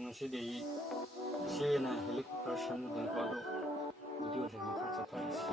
ngasiday sena helicopter shamudan ko ado video se makha chatarisi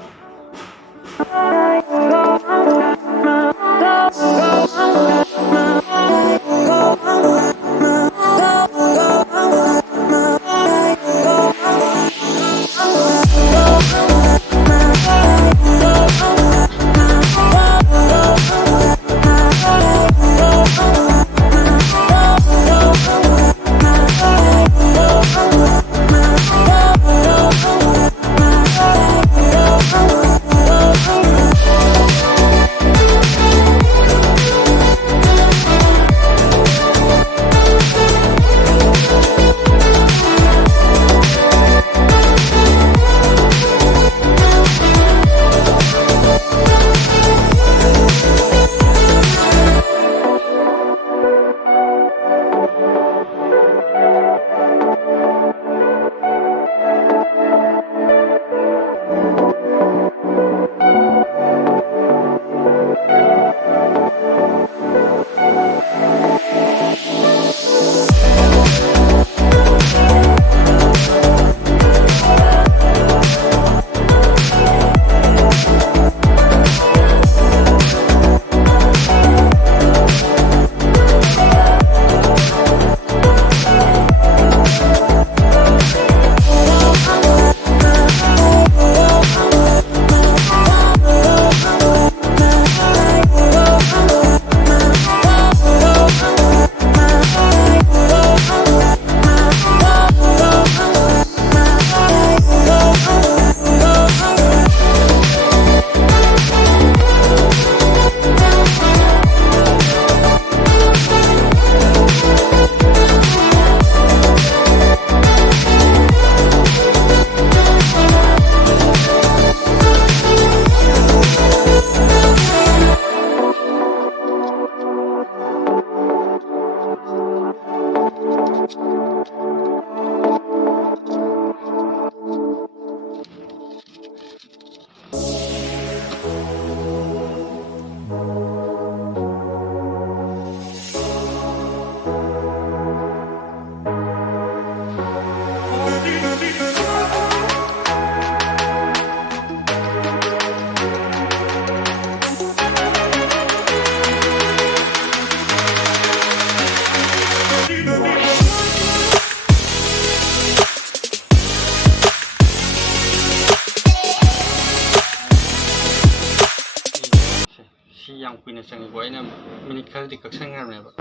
yang kuina changi ko aina minute khar di kaksan ngar ne ba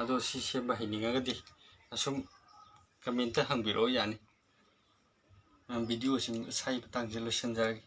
ado si semba hininga ga di asum comment ta hangbiro yani video sing sai patang je lotion jagi